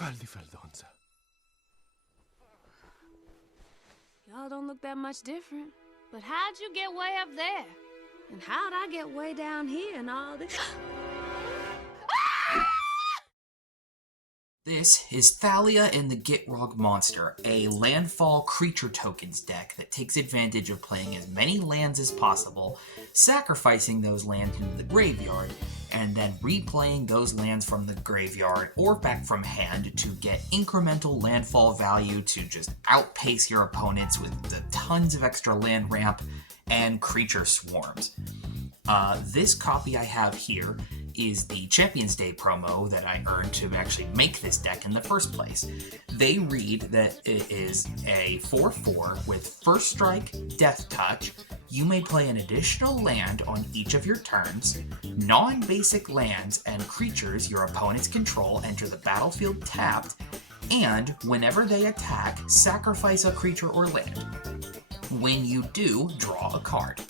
Faldonza. Y'all don't look that much different. But how'd you get way up there? And how'd I get way down here and all this? This is Thalia and the Gitrog Monster, a landfall creature tokens deck that takes advantage of playing as many lands as possible, sacrificing those lands into the graveyard, and then replaying those lands from the graveyard or back from hand to get incremental landfall value to just outpace your opponents with the tons of extra land ramp and creature swarms. This copy I have here is the Champions Day promo that I earned to actually make this deck in the first place. They read that it is a 4/4 with First Strike, Death Touch. You may play an additional land on each of your turns. Non-basic lands and creatures your opponents control enter the battlefield tapped, and whenever they attack, sacrifice a creature or land. When you do, draw a card.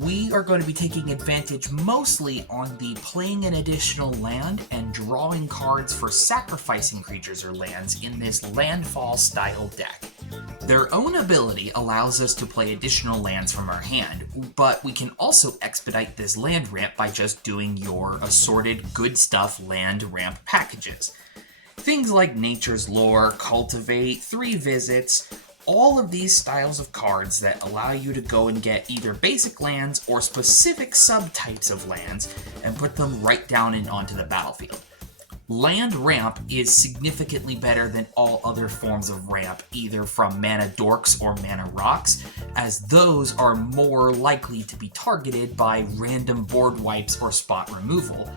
We are going to be taking advantage mostly on the playing an additional land and drawing cards for sacrificing creatures or lands in this landfall style deck. Their own ability allows us to play additional lands from our hand, but we can also expedite this land ramp by just doing your assorted good stuff land ramp packages. Things like Nature's Lore, Cultivate, 3 Visits, all of these styles of cards that allow you to go and get either basic lands or specific subtypes of lands and put them right down and onto the battlefield. Land ramp is significantly better than all other forms of ramp, either from mana dorks or mana rocks, as those are more likely to be targeted by random board wipes or spot removal.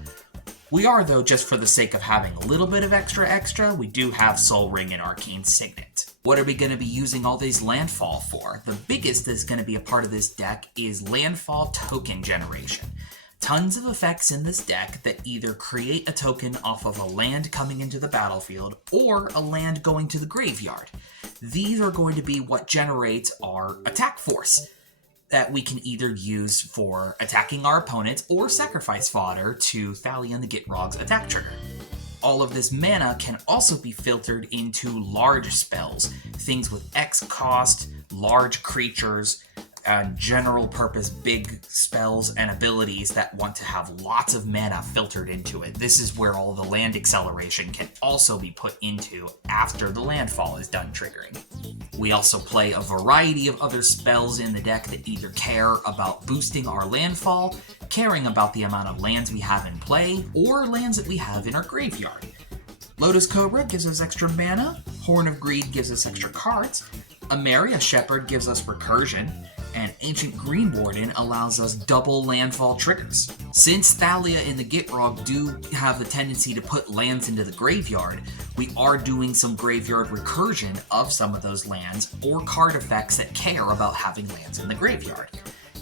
We are, though, just for the sake of having a little bit of extra, we do have Soul Ring and Arcane Signet. What are we going to be using all these landfall for? The biggest that's going to be a part of this deck is landfall token generation. Tons of effects in this deck that either create a token off of a land coming into the battlefield or a land going to the graveyard. These are going to be what generates our attack force that we can either use for attacking our opponents or sacrifice fodder to Thalia and the Gitrog's attack trigger. All of this mana can also be filtered into large spells, things with X cost, large creatures, and general purpose big spells and abilities that want to have lots of mana filtered into it. This is where all the land acceleration can also be put into after the landfall is done triggering. We also play a variety of other spells in the deck that either care about boosting our landfall, caring about the amount of lands we have in play, or lands that we have in our graveyard. Lotus Cobra gives us extra mana, Horn of Greed gives us extra cards, Ameria Shepherd gives us recursion, and Ancient Green Warden allows us double landfall triggers. Since Thalia and the Gitrog do have the tendency to put lands into the graveyard, we are doing some graveyard recursion of some of those lands or card effects that care about having lands in the graveyard.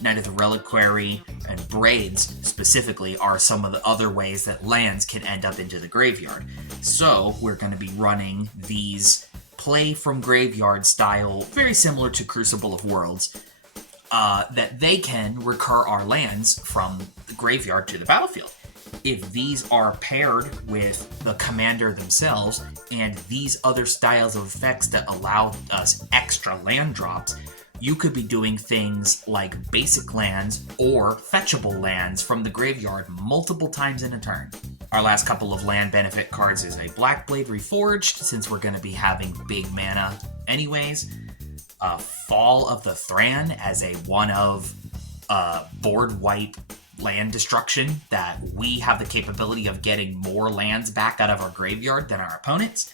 Knight of the Reliquary and Braids specifically are some of the other ways that lands can end up into the graveyard. So we're going to be running these play from graveyard style, very similar to Crucible of Worlds, that they can recur our lands from the graveyard to the battlefield. If these are paired with the commander themselves and these other styles of effects that allow us extra land drops, you could be doing things like basic lands or fetchable lands from the graveyard multiple times in a turn. Our last couple of land benefit cards is a Blackblade Reforged, since we're going to be having big mana anyways. Fall of the Thran as a one of board wipe land destruction that we have the capability of getting more lands back out of our graveyard than our opponents.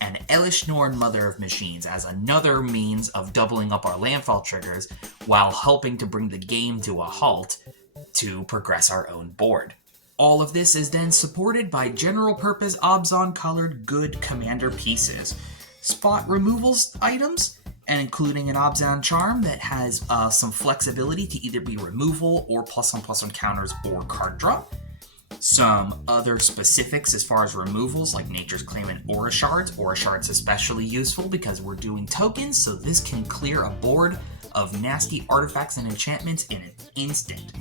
And Elishnorn, Mother of Machines, as another means of doubling up our landfall triggers while helping to bring the game to a halt to progress our own board. All of this is then supported by general purpose Obzon colored good commander pieces, spot removals items, and including an Obzon Charm that has some flexibility to either be removal or +1/+1 counters or card draw. Some other specifics as far as removals like Nature's Claim and Aura Shards. Aura Shards especially useful because we're doing tokens, so this can clear a board of nasty artifacts and enchantments in an instant.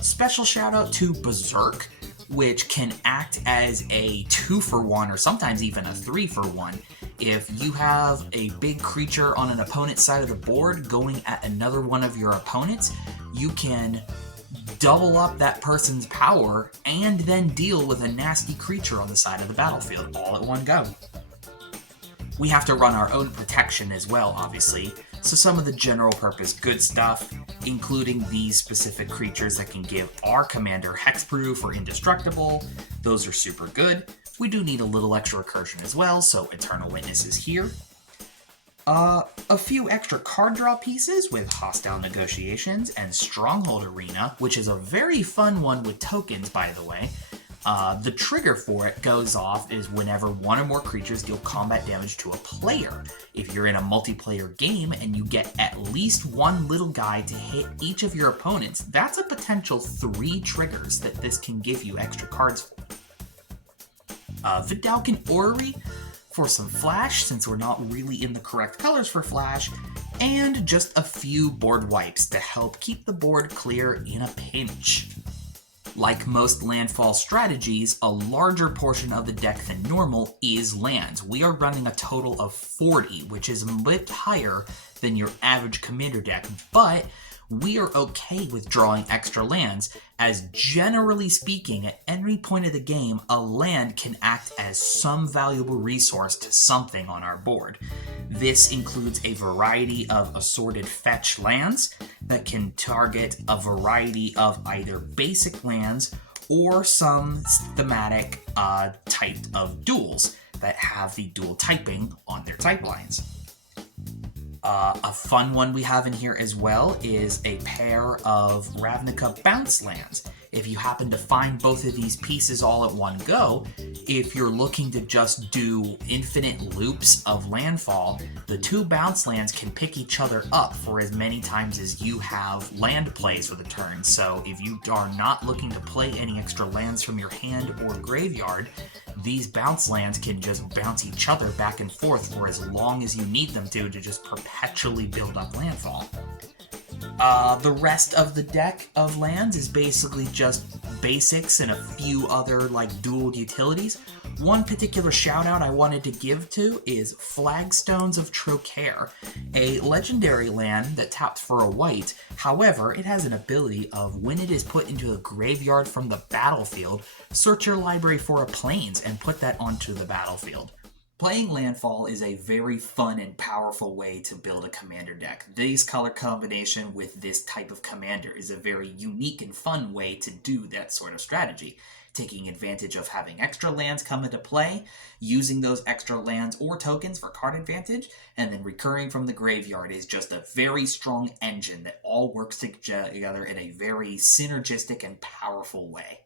Special shout out to Berserk, which can act as a 2-for-1 or sometimes even a 3-for-1. If you have a big creature on an opponent's side of the board going at another one of your opponents, you can double up that person's power and then deal with a nasty creature on the side of the battlefield all at one go. We have to run our own protection as well, obviously, so some of the general purpose good stuff, including these specific creatures that can give our commander hexproof or indestructible, those are super good. We do need a little extra recursion as well, so Eternal Witness is here. A few extra card draw pieces with Hostile Negotiations and Stronghold Arena, which is a very fun one with tokens, by the way. The trigger for it goes off is whenever one or more creatures deal combat damage to a player. If you're in a multiplayer game and you get at least one little guy to hit each of your opponents, that's a potential 3 triggers that this can give you extra cards for. Vidalcan Orrery for some flash, since we're not really in the correct colors for flash, and just a few board wipes to help keep the board clear in a pinch. Like most landfall strategies, a larger portion of the deck than normal is lands. We are running a total of 40, which is a bit higher than your average commander deck, but we are okay with drawing extra lands, as generally speaking, at any point of the game, a land can act as some valuable resource to something on our board. This includes a variety of assorted fetch lands that can target a variety of either basic lands or some thematic type of duels that have the dual typing on their type lines. A fun one we have in here as well is a pair of Ravnica bounce lands. If you happen to find both of these pieces all at one go, if you're looking to just do infinite loops of landfall, the 2 bounce lands can pick each other up for as many times as you have land plays for the turn. So if you are not looking to play any extra lands from your hand or graveyard, these bounce lands can just bounce each other back and forth for as long as you need them to just perpetually build up landfall. The rest of the deck of lands is basically just basics and a few other dual utilities. One particular shout out I wanted to give to is Flagstones of Trocaire, a legendary land that taps for a white. However, it has an ability of when it is put into a graveyard from the battlefield, search your library for a plains and put that onto the battlefield. Playing Landfall is a very fun and powerful way to build a commander deck. This color combination with this type of commander is a very unique and fun way to do that sort of strategy. Taking advantage of having extra lands come into play, using those extra lands or tokens for card advantage, and then recurring from the graveyard is just a very strong engine that all works together in a very synergistic and powerful way.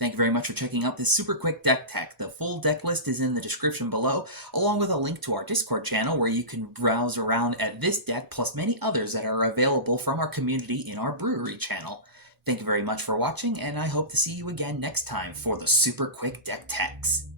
Thank you very much for checking out this super quick deck tech. The full deck list is in the description below, along with a link to our Discord channel where you can browse around at this deck plus many others that are available from our community in our brewery channel. Thank you very much for watching, and I hope to see you again next time for the super quick deck techs.